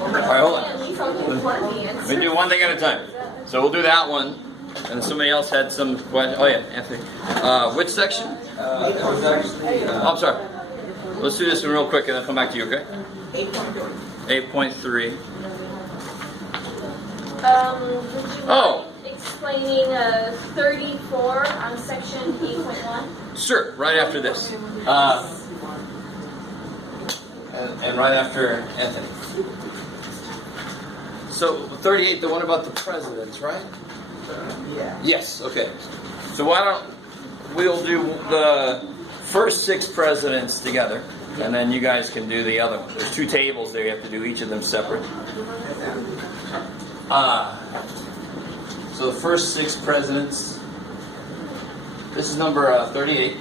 Alright, hold on. Let me do one thing at a time. So we'll do that one. And somebody else had some question. Oh yeah, Anthony. Which section? It was actually, Oh, I'm sorry. Let's do this one real quick and then come back to you, okay? 8.3. Would you mind explaining 34 on section 8.1? Sure, right after this. And right after Anthony. So 38, the one about the presidents, right? yeah. Yes, okay. So why don't we'll do the first 6 presidents together, and then you guys can do the other one. There's 2 tables there, you have to do each of them separate. So the first 6 presidents, this is number 38.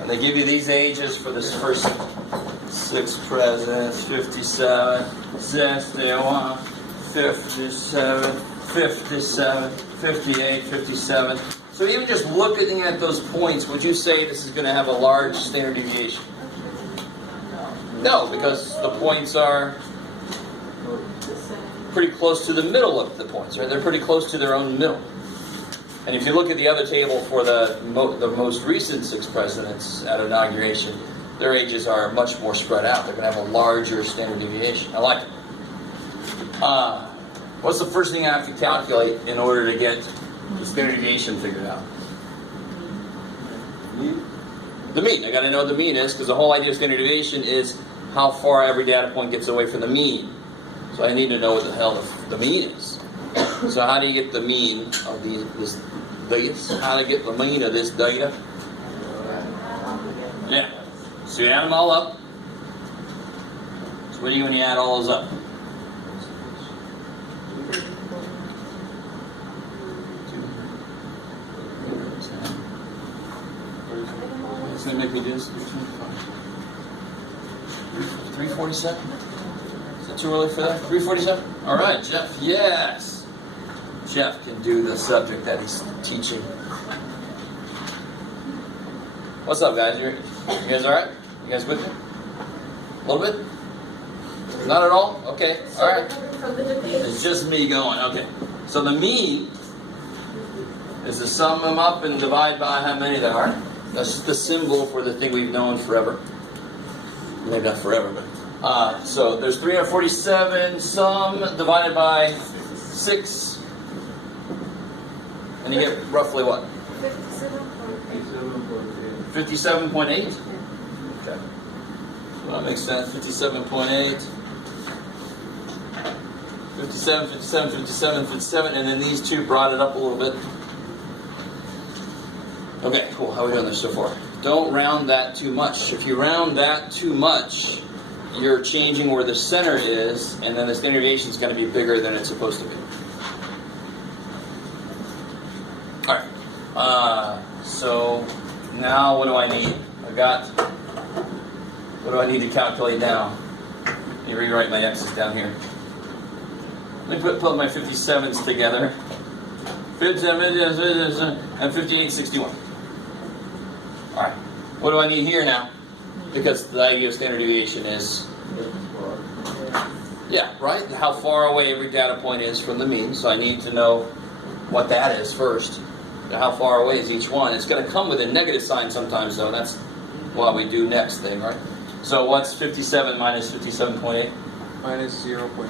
And they give you these ages for this first 6 presidents: 57, 61, 57, 57, 58, 57. So even just looking at those points, would you say this is going to have a large standard deviation? No, because the points are pretty close to the middle of the points, right? They're pretty close to their own middle. And if you look at the other table for the most recent 6 presidents at inauguration, their ages are much more spread out. They're going to have a larger standard deviation. I like it. What's the first thing I have to calculate in order to get the standard deviation figured out? The mean. I got to know what the mean is, because the whole idea of standard deviation is how far every data point gets away from the mean. So I need to know what the hell the mean is. So how do you get the mean of this data? How to get the mean of this data? Yeah. So you add them all up. So what do you when you add all those up? It's going to make me do this. 347? Is that too early for that? 347? All right, Jeff. Yes. Jeff can do the subject that he's teaching. What's up, guys? You guys all right? You guys with me? A little bit? Not at all? Okay. All right. It's just me going. Okay. So the mean is to sum them up and divide by how many there are. That's just the symbol for the thing we've known forever. Maybe not forever, but so there's 347 sum divided by 6, and you get roughly what? 57.8. Okay. Well, that makes sense. 57.8. 57, 57, 57, 57, and then these 2 brought it up a little bit. Okay, cool. How are we doing this so far? Don't round that too much. If you round that too much, you're changing where the center is, and then the standard deviation is going to be bigger than it's supposed to be. All right. So now what do I need? What do I need to calculate now? Let me rewrite my x's down here. Let me put my 57s together. 57 and 58, 61. All right. What do I need here now? Because the idea of standard deviation is, yeah, right? How far away every data point is from the mean. So I need to know what that is first. How far away is each one? It's going to come with a negative sign sometimes, though. That's what we do next thing, right? So what's 57 minus 57.8? Minus 0.8.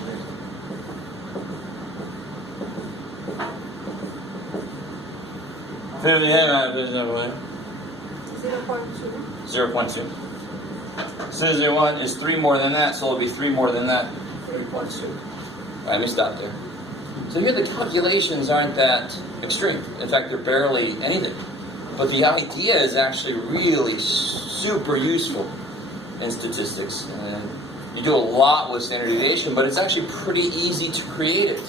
$0.2. 0.2. So 0.1 is 3 more than that, so it'll be 3 more than that. 3.2. All right, let me stop there. So here the calculations aren't that extreme. In fact, they're barely anything. But the idea is actually really super useful in statistics. And you do a lot with standard deviation, but it's actually pretty easy to create it.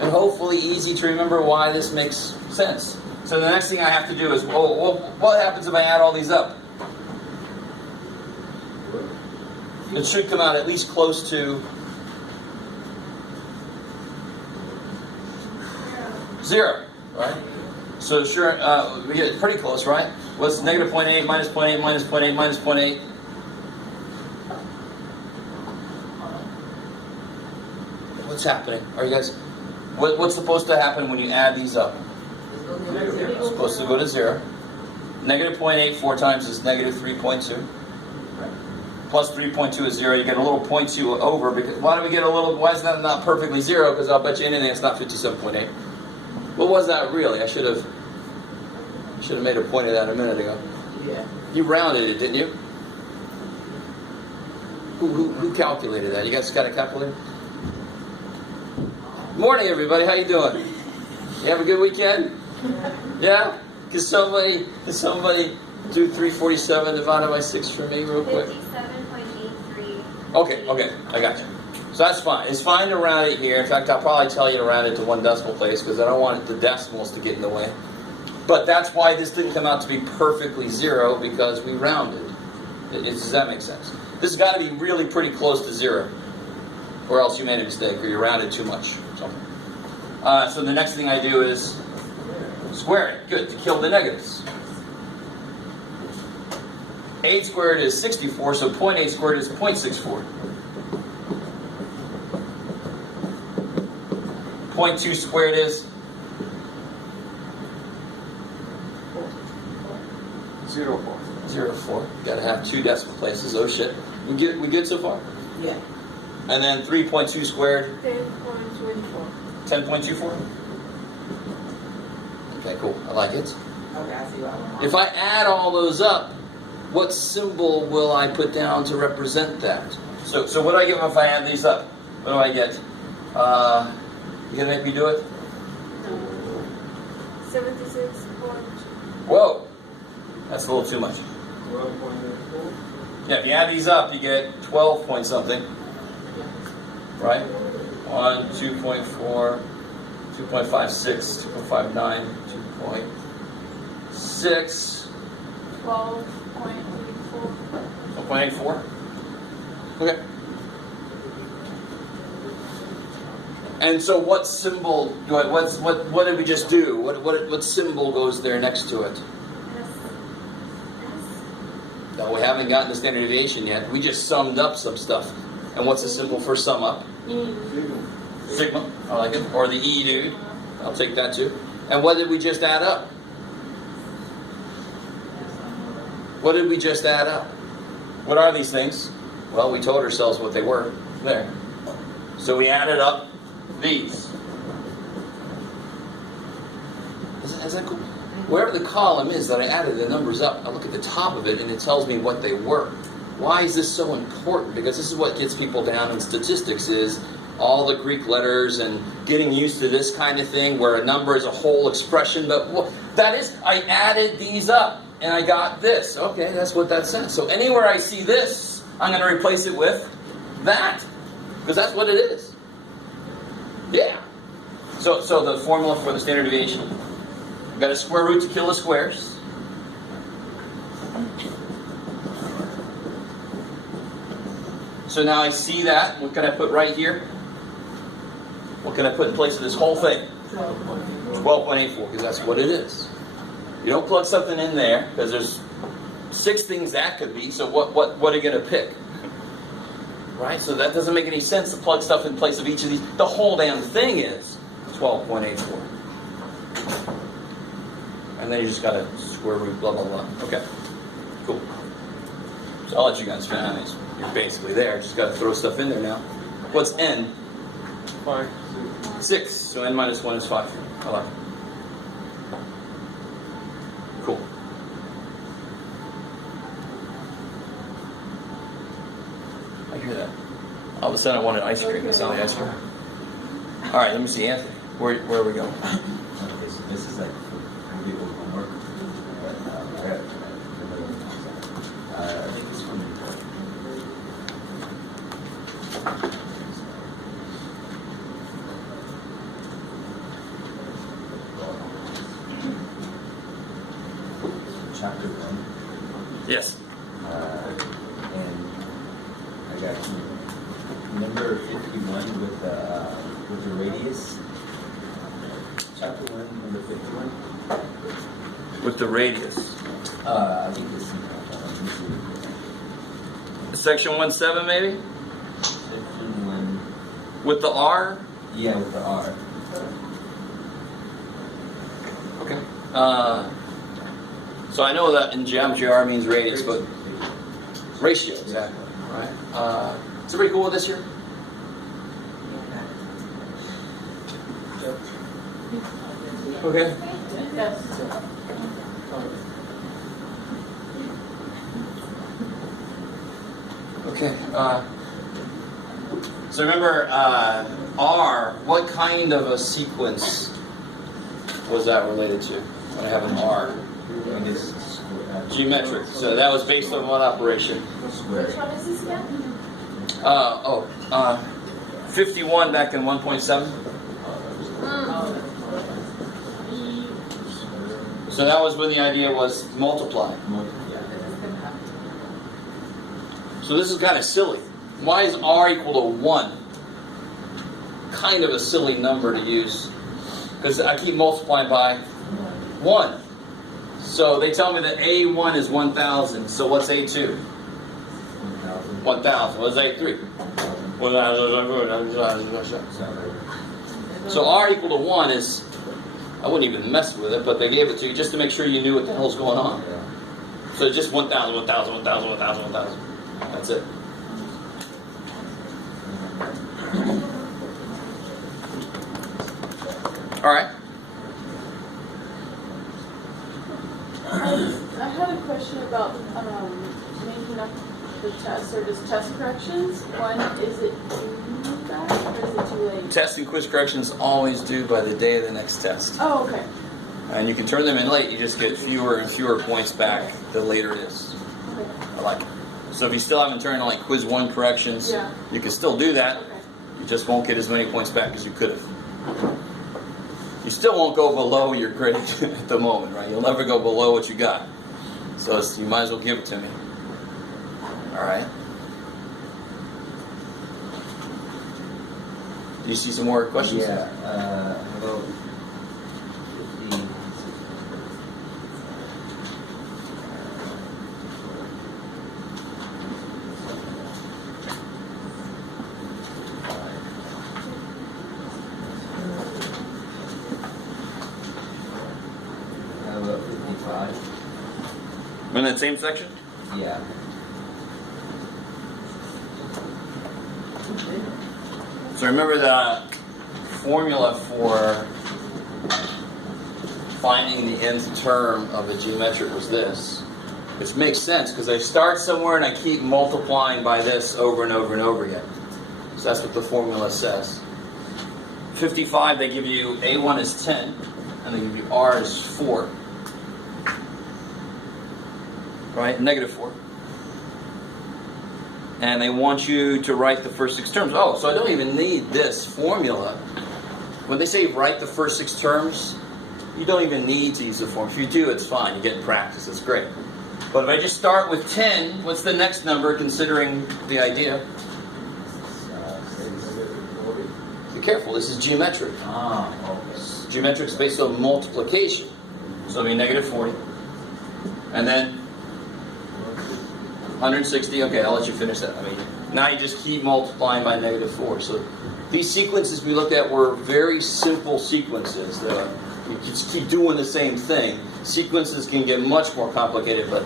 And hopefully easy to remember why this makes sense. So the next thing I have to do is, well, what happens if I add all these up? It should come out at least close to 0, right? So sure, we get pretty close, right? What's negative 0.8 minus 0.8 minus 0.8 minus 0.8? What's happening? Are you guys? What's supposed to happen when you add these up? It's supposed to go to 0. Negative 0.8 4 times is negative 3.2. Plus 3.2 is 0. You get a little 0.2 over. Because why do we get a little? Why is that not perfectly 0? Because I'll bet you anything it's not 57.8. What was that really? I should have made a point of that a minute ago. Yeah. You rounded it, didn't you? Who calculated that? You guys got a calculator? Morning, everybody. How you doing? You have a good weekend? Yeah? Can somebody do 347 divided by 6 for me real quick? 57.83. Okay, I got you. So that's fine. It's fine to round it here. In fact, I'll probably tell you to round it to 1 decimal place because I don't want the decimals to get in the way. But that's why this didn't come out to be perfectly 0, because we rounded. Does that make sense? This has got to be really pretty close to 0, or else you made a mistake or you rounded too much. So the next thing I do is square it. Good, to kill the negatives. 8 squared is 64, so 0.8 squared is 0.64. 0.2 squared is 0.4. 0.4. You gotta have 2 decimal places. Oh shit. We good so far? Yeah. And then 3.2 squared? 10.24. 10.24? Okay, cool. I like it. Okay, I see what I want. If I add all those up, what symbol will I put down to represent that? So what do I get if I add these up? What do I get? You gonna make me do it? 76. Whoa! That's a little too much. 12.84. Yeah, if you add these up, you get 12 point something. Right? 1, 2.4, 2.56, 2.59, 2.6. 12.84. 12.84? Okay. And so what symbol, what did we just do? What symbol goes there next to it? No, we haven't gotten the standard deviation yet. We just summed up some stuff. And what's the symbol for sum up? Sigma. I like it. Or the E, dude. I'll take that too. And what did we just add up? What did we just add up? What are these things? Well, we told ourselves what they were. There. So we added up these. Is that cool? Wherever the column is that I added the numbers up, I look at the top of it and it tells me what they were. Why is this so important? Because this is what gets people down in statistics, is all the Greek letters and getting used to this kind of thing where a number is a whole expression. But that is, I added these up and I got this. Okay, that's what that says. So anywhere I see this, I'm going to replace it with that, because that's what it is. Yeah. So the formula for the standard deviation, I've got a square root to kill the squares. So now I see that. What can I put right here? What can I put in place of this whole thing? 12.84, because that's what it is. You don't plug something in there, because there's 6 things that could be, so what are you going to pick? Right? So that doesn't make any sense to plug stuff in place of each of these. The whole damn thing is 12.84. And then you just got to square root, blah, blah, blah. Okay. Cool. So I'll let you guys finish. You're basically there. Just got to throw stuff in there now. What's n? 5. 6. So n minus 1 is 5. I like it. Cool. I hear that. All of a sudden I wanted ice cream. That's not the ice cream. All right, let me see, Anthony. Where are we going? Okay, so this is like for people homework, but I think it's from chapter 1. Yes. And I got number 51 with the radius. Chapter 1, number 51. with the radius? I think it's Section 1.7 maybe? section 1. With the R? Yeah, with the R. Okay. So I know that in geometry R means radius, but ratio, exactly. Right. Is everybody cool with this here? Okay. Yes. Okay. So remember, R, what kind of a sequence was that related to when I have an R? I guess square. Geometric. So that was based on what operation? Square. Which one is this again? 51 back in 1.7. So that was when the idea was multiply. Yeah. So this is kind of silly. Why is R equal to 1? Kind of a silly number to use. Because I keep multiplying by 1. So they tell me that A1 is 1,000. So what's A2? 1,000. What's A3? 1,000. So R equal to 1 is, I wouldn't even mess with it, but they gave it to you just to make sure you knew what the hell's going on. So it's just 1,000, 1,000, 1,000, 1,000, 1,000. That's it. All right. I had a question about making up the test, or just test corrections. One, is it due back, or is it too late? Test and quiz corrections always due by the day of the next test. Oh, okay. And you can turn them in late, you just get fewer and fewer points back the later it is. Okay. I like it. So if you still haven't turned in like quiz 1 corrections, Yeah. you can still do that. Okay. You just won't get as many points back as you could have. You still won't go below your grade at the moment, right? You'll never go below what you got. So you might as well give it to me. All right. Do you see some more questions? Yeah. About 50. About 55. In that same section? Yeah. So remember the formula for finding the nth term of a geometric was this. Which makes sense because I start somewhere and I keep multiplying by this over and over and over again. So that's what the formula says. 55, they give you A1 is 10, and they give you R is 4. Right? Negative 4. And they want you to write the first 6 terms. Oh, so I don't even need this formula. When they say write the first 6 terms, you don't even need to use the formula. If you do, it's fine. You get practice. It's great. But if I just start with 10, what's the next number considering the idea? Be careful. This is geometric. Ah, okay. Geometric is based on multiplication. So it'll be negative 40. And then 160, okay, I'll let you finish that. I mean, now you just keep multiplying by negative 4. So these sequences we looked at were very simple sequences. You just keep doing the same thing. Sequences can get much more complicated, but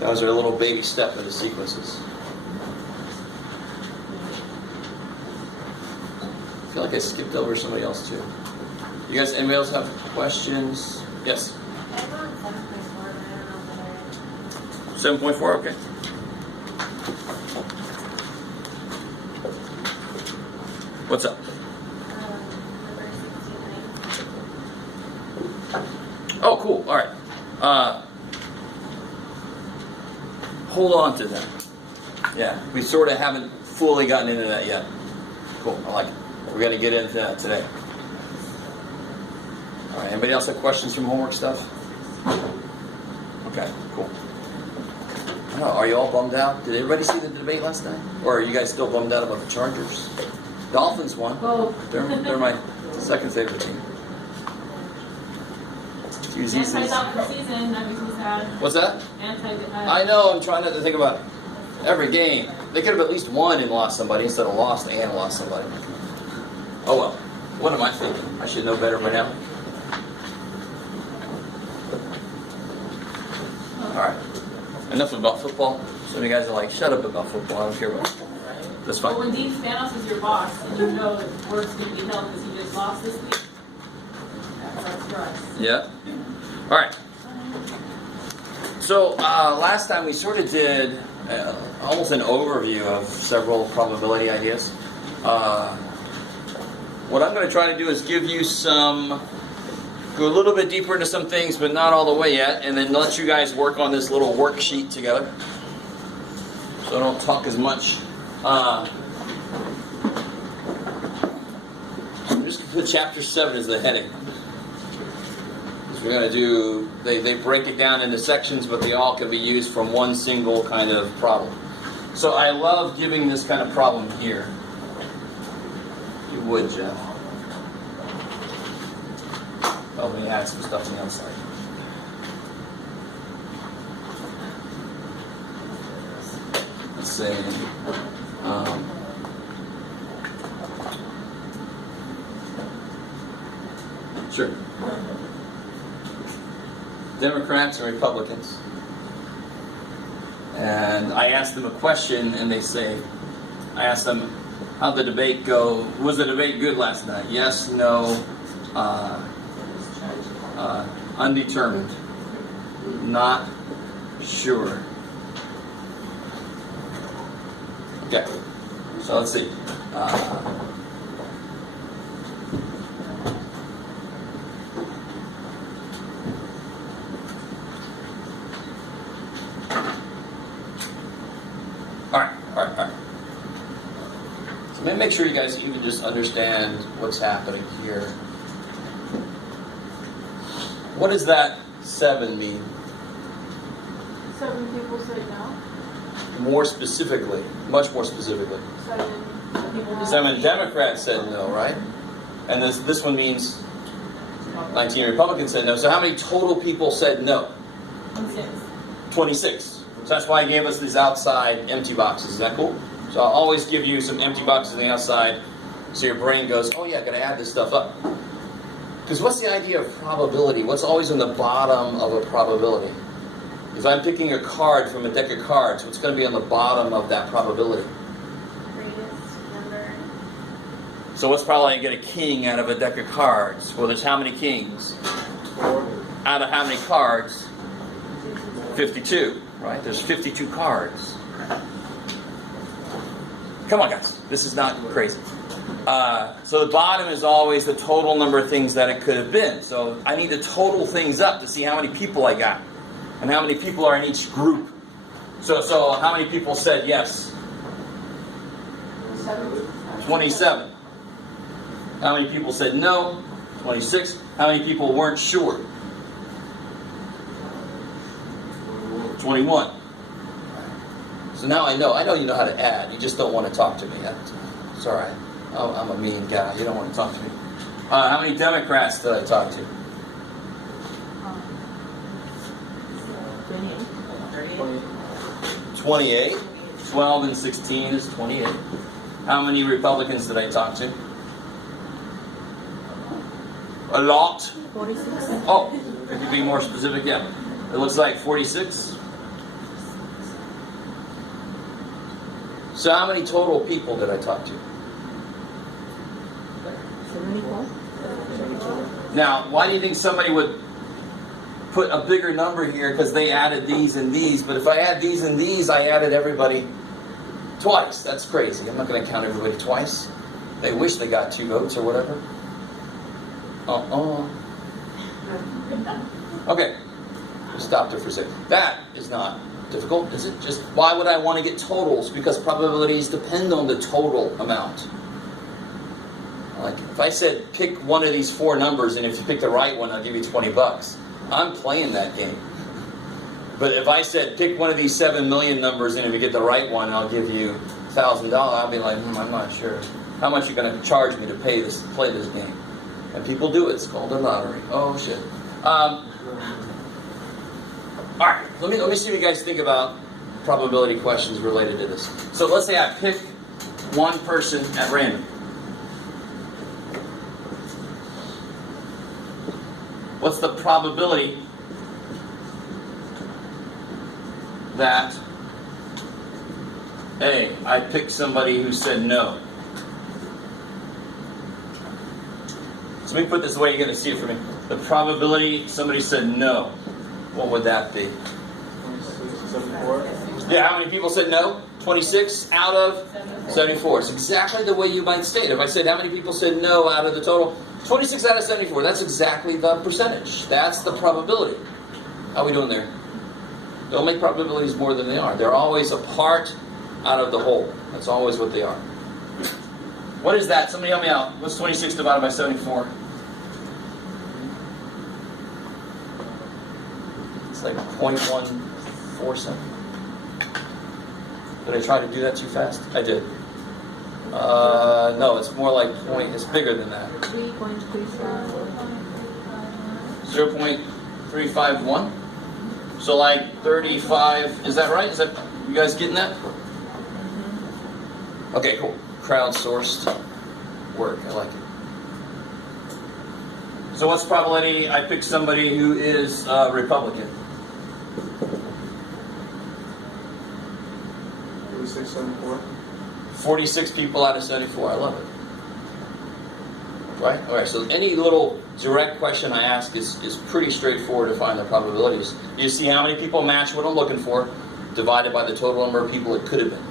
that was our little baby step into sequences. I feel like I skipped over somebody else too. You guys, anybody else have questions? Yes? I wrote 7.4, but I don't know if 7.4, okay. What's up? number 69. Oh, cool. All right. Hold on to that. Yeah, we sort of haven't fully gotten into that yet. Cool. I like it. We got to get into that today. All right. Anybody else have questions from homework stuff? Okay. Cool. Oh, are you all bummed out? Did everybody see the debate last night? Or are you guys still bummed out about the Chargers? Dolphins won. Oh. They're my second favorite team. Use these things. Anti's out for the season. That makes me sad. What's that? Anti. I know, I'm trying not to think about every game. They could have at least won and lost somebody instead of lost and lost somebody. Oh well. What am I thinking? I should know better by now. Alright. Enough about football. Some of you guys are like, shut up about football. I don't care about football. That's fine. But when Dean Spanos is your boss and you know that work's going to be held because he just lost this week, that's for us. Yeah. All right. So last time we sort of did almost an overview of several probability ideas. What I'm going to try to do is give you go a little bit deeper into some things, but not all the way yet, and then let you guys work on this little worksheet together. So I don't talk as much. I'm just going to put chapter 7 as the heading. We're going to do, they break it down into sections, but they all can be used from one single kind of problem. So I love giving this kind of problem here. You would, Jeff. Oh, let me add some stuff on the outside. Let's say, sure. Democrats and Republicans. And I asked them a question, and I asked them, how'd the debate go? Was the debate good last night? Yes, no, undetermined, not sure. Okay, so let's see. All right. So let me make sure you guys even just understand what's happening here. What does that 7 mean? 7 people said no. More specifically, much more specifically. 7 Democrats said no, right? And this one means 19 Republicans said no. So how many total people said no? 26. 26. So that's why I gave us these outside empty boxes. Is that cool? So I'll always give you some empty boxes on the outside so your brain goes, oh yeah, I gotta add this stuff up. Because what's the idea of probability? What's always on the bottom of a probability? If I'm picking a card from a deck of cards, what's going to be on the bottom of that probability? Greatest number. So what's probably going to get a king out of a deck of cards? Well, there's how many kings? 4. Out of how many cards? 52, right? There's 52 cards. Come on, guys. This is not crazy. So the bottom is always the total number of things that it could have been. So I need to total things up to see how many people I got and how many people are in each group. So how many people said yes? 27. How many people said no? 26. How many people weren't sure? 21. So now I know you know how to add. You just don't want to talk to me. It's all right. I'm a mean guy. You don't want to talk to me. How many Democrats did I talk to? 28. 12 and 16 is 28. How many Republicans did I talk to? A lot. 46. Oh, could you be more specific? Yeah. It looks like 46. So how many total people did I talk to? 74. Now, why do you think somebody would put a bigger number here? Because they added these and these. But if I add these and these, I added everybody twice. That's crazy. I'm not going to count everybody twice. They wish they got 2 votes or whatever. Okay. Stop there for a second. That is not difficult, is it? Just why would I want to get totals? Because probabilities depend on the total amount. Like if I said pick one of these 4 numbers, and if you pick the right one, I'll give you $20. I'm playing that game. But if I said pick one of these 7 million numbers, and if you get the right one, I'll give you $1,000. I'll be like, I'm not sure. How much are you going to charge me to play this game? And people do it. It's called a lottery. Oh shit. All right, let me see what you guys think about probability questions related to this. So let's say I pick one person at random. What's the probability that A, I picked somebody who said no? So let me put this away, you're going to see it for me. The probability somebody said no, what would that be? 26, 74. Yeah, how many people said no? 26 out of 74. It's exactly the way you might state it. If I said how many people said no out of the total, 26 out of 74, that's exactly the percentage. That's the probability. How are we doing there? Don't make probabilities more than they are. They're always a part out of the whole. That's always what they are. What is that? Somebody help me out. What's 26 divided by 74? It's like 0.147. Did I try to do that too fast? I did. No, it's more like it's bigger than that. 0.351. So like 35, is that right? Is that, you guys getting that? Okay, cool. Crowdsourced work, I like it. So what's the probability I pick somebody who is Republican? 46, 74. 46 people out of 74. I love it. Right? All right, so any little direct question I ask is pretty straightforward to find the probabilities. You see how many people match what I'm looking for, divided by the total number of people it could have been.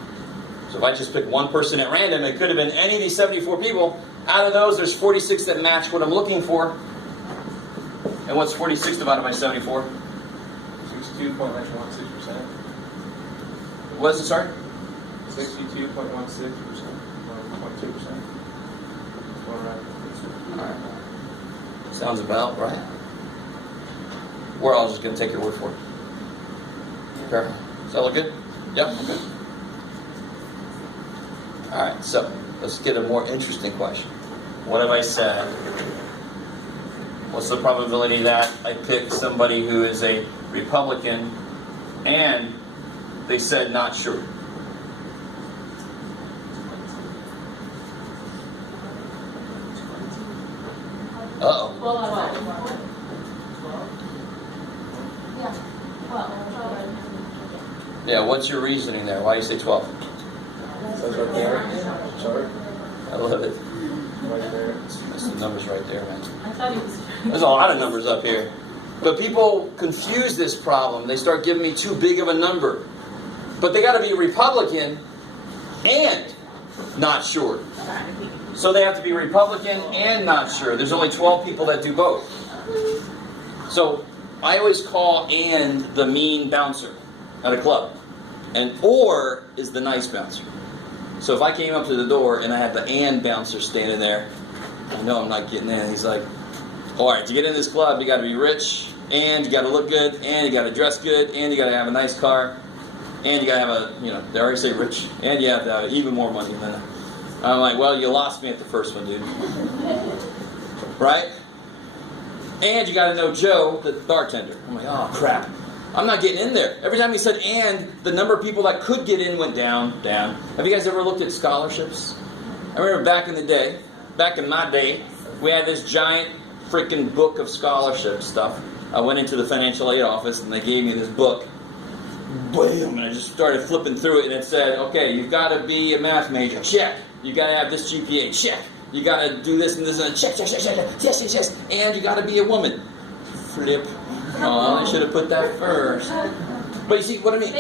So if I just pick one person at random, it could have been any of these 74 people. Out of those, there's 46 that match what I'm looking for. And what's 46 divided by 74? 62.16%. What is it, sorry? 62.16%. 0.2%. All right. Alright. Sounds about right. We're all just going to take your word for it. Okay. Does that look good? Yep. Okay. Alright, so let's get a more interesting question. What have I said? What's the probability that I pick somebody who is a Republican and they said not sure? Uh-oh. Yeah, what's your reasoning there? Why do you say 12? Says right there. Chart. I love it. Right there. That's the numbers right there, man. I thought he was. There's a lot of numbers up here. But people confuse this problem. They start giving me too big of a number. But they got to be Republican and not sure. So they have to be Republican and not sure. There's only 12 people that do both. So I always call and the mean bouncer at a club. And or is the nice bouncer. So if I came up to the door and I had the and bouncer standing there, I know I'm not getting in. He's like, all right, to get in this club, you got to be rich, and you got to look good, and you got to dress good, and you got to have a nice car, and you got to have a, they already say rich, and you have to have even more money than that. I'm like, well, you lost me at the first one, dude. Right? And you got to know Joe, the bartender. I'm like, oh, crap. I'm not getting in there. Every time he said and, the number of people that could get in went down, down. Have you guys ever looked at scholarships? I remember back in the day, back in my day, we had this giant freaking book of scholarship stuff. I went into the financial aid office and they gave me this book. Bam! And I just started flipping through it and it said, okay, you've got to be a math major. Check. You got to have this GPA. Check. You got to do this and this and check, check, check, check. Yes, yes, yes. And you got to be a woman. Flip. Oh, I should have put that first. But you see what I mean?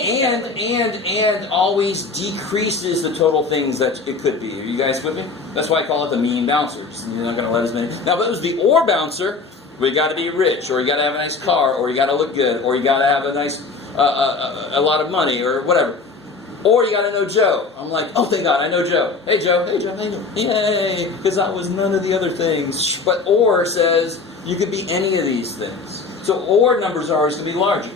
And always decreases the total things that it could be. Are you guys with me? That's why I call it the mean bouncer. You're not going to let as many. Now, if it was the or bouncer, we got to be rich, or you got to have a nice car, or you got to look good, or you got to have a nice, a lot of money, or whatever. Or you got to know Joe. I'm like, oh, thank God, I know Joe. Hey, Joe. Hey, Joe. How you doing? Yay! Because I was none of the other things. But or says you could be any of these things. So or numbers are always going to be larger.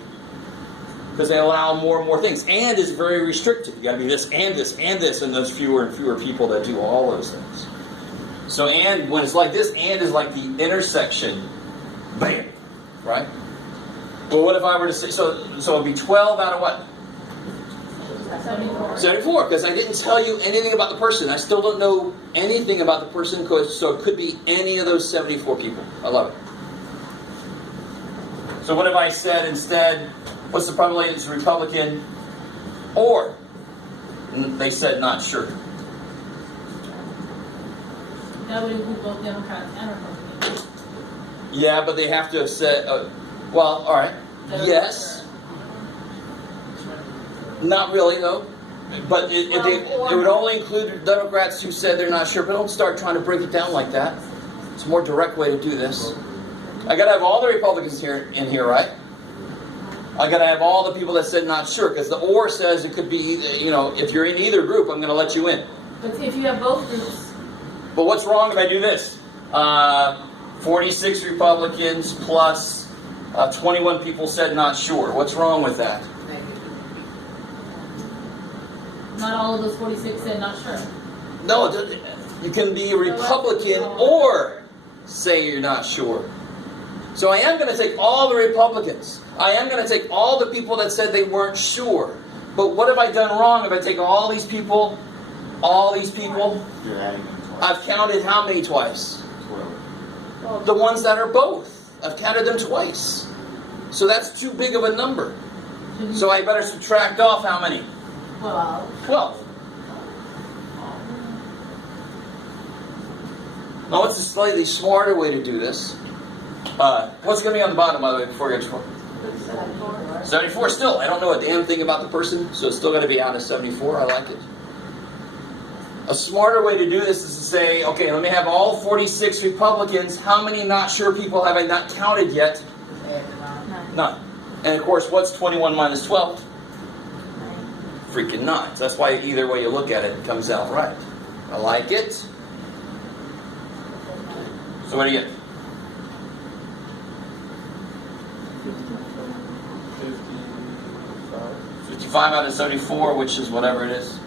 Because they allow more and more things. And is very restricted. You got to be this, and there's fewer and fewer people that do all those things. So and, when it's like this, and is like the intersection. Bam! Right? Well, what if I were to say, so it'd be 12 out of what? 74. 74, because I didn't tell you anything about the person. I still don't know anything about the person, so it could be any of those 74 people. I love it. So what if I said instead, what's the probability it's a Republican? Or, they said not sure. That would include both Democrats and Republicans. Yeah, but they have to have said, well, all right, yes. Not really, though. But it would only include Democrats who said they're not sure. But don't start trying to break it down like that. It's a more direct way to do this. I got to have all the Republicans in here, right? I got to have all the people that said not sure, because the or says it could be, if you're in either group, I'm going to let you in. But if you have both groups, But what's wrong if I do this? 46 Republicans plus 21 people said not sure. What's wrong with that? not all of those 46 said not sure. No, you can be a Republican or say you're not sure. So I am going to take all the Republicans. I am going to take all the people that said they weren't sure. But what have I done wrong if I take all these people? You're adding them twice. I've counted how many twice? 12. The ones that are both. I've counted them twice. So that's too big of a number. So I better subtract off how many? 12. 12. Now what's a slightly smarter way to do this? What's going to be on the bottom, by the way, before we get to 74 still. I don't know a damn thing about the person, so it's still going to be out of 74. I like it. A smarter way to do this is to say, okay, let me have all 46 Republicans. How many not sure people have I not counted yet? None. And of course, what's 21 minus 12? Freaking 9. So that's why either way you look at it, it comes out right. I like it. So what do you get? 55 out of 74, which is whatever it is.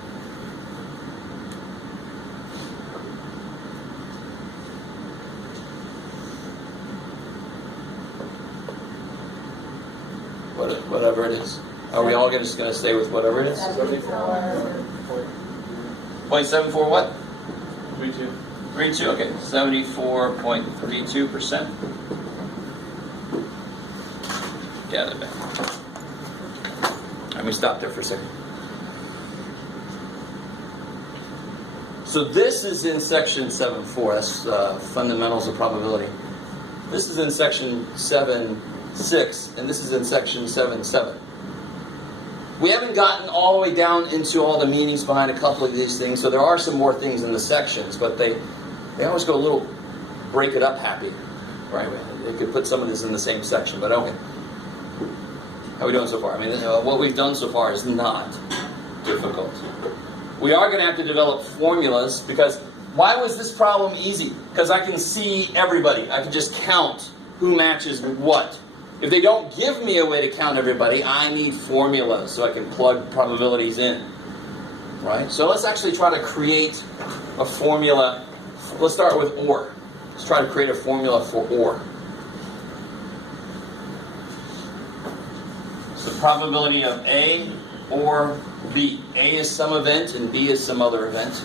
Whatever it is. Are we all just going to stay with whatever it is? 0.74 what? 32. 32, okay. 74.32%. Yeah, they're back. Let me stop there for a second. So this is in section 7.4. That's fundamentals of probability. This is in section 7.6, and this is in section 7.7. We haven't gotten all the way down into all the meanings behind a couple of these things, so there are some more things in the sections, but they always go a little break it up happy, right? They could put some of this in the same section, but okay. How are we doing so far? I mean, what we've done so far is not difficult. We are going to have to develop formulas, because why was this problem easy? Because I can see everybody. I can just count who matches with what. If they don't give me a way to count everybody, I need formulas so I can plug probabilities in. Right? So let's actually try to create a formula. Let's start with OR. Let's try to create a formula for OR. It's the probability of A or B. A is some event and B is some other event.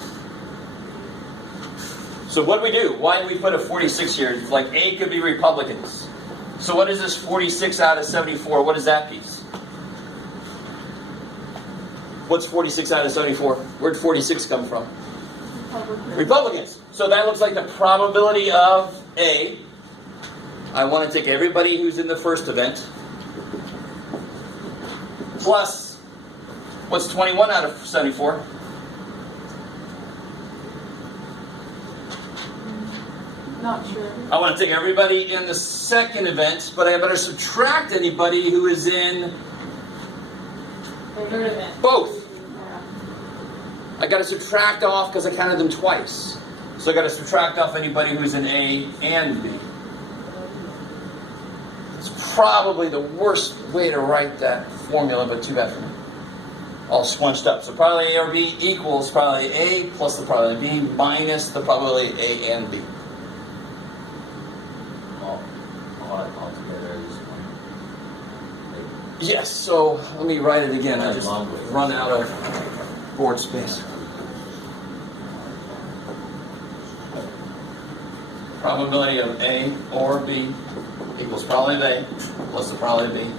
So what do we do? Why did we put a 46 here? Like A could be Republicans. So what is this 46 out of 74? What is that piece? What's 46 out of 74? Where'd 46 come from? Republicans. So that looks like the probability of A. I want to take everybody who's in the first event. Plus, what's 21 out of 74? Not sure. I want to take everybody in the second event, but I better subtract anybody who is in Third event. both. Yeah. I got to subtract off because I counted them twice. So I got to subtract off anybody who's in A and B. It's probably the worst way to write that formula, but too bad for me. All smunched up. So probability A or B equals probability A plus the probability B minus the probability A and B. All together at this point. Yes, so let me write it again. I just Long way. run out of board space. Probability of A or B equals probability of A plus the probability of B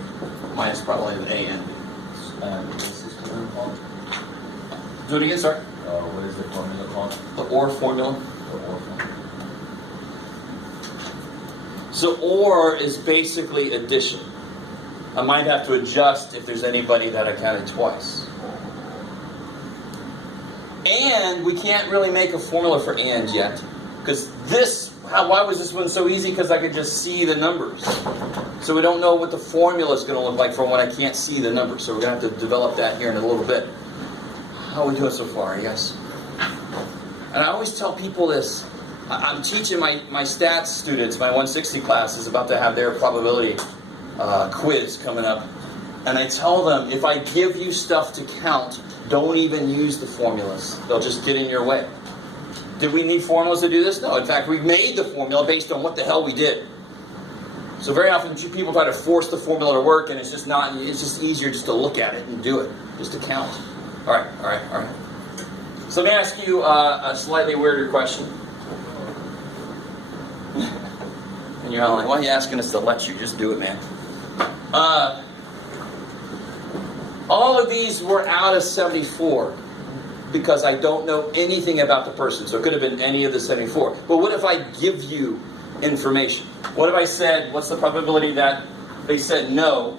minus probability of A and B. What's this term called? Do it again, sorry. What is the formula called? The OR formula. The OR formula. So OR is basically addition. I might have to adjust if there's anybody that I counted twice. And we can't really make a formula for and yet. Because why was this one so easy? Because I could just see the numbers. So we don't know what the formula is going to look like for when I can't see the numbers. So we're going to have to develop that here in a little bit. How are we doing so far, yes? And I always tell people this. I'm teaching my stats students, my 160 class is about to have their probability quiz coming up. And I tell them, if I give you stuff to count, don't even use the formulas. They'll just get in your way. Did we need formulas to do this? No. In fact, we made the formula based on what the hell we did. So very often people try to force the formula to work, and it's just easier just to look at it and do it, just to count. All right. So let me ask you a slightly weirder question. And you're all like, why are you asking us to let you? Just do it, man. All of these were out of 74 because I don't know anything about the person. So it could have been any of the 74. But what if I give you information? What if I said, what's the probability that they said no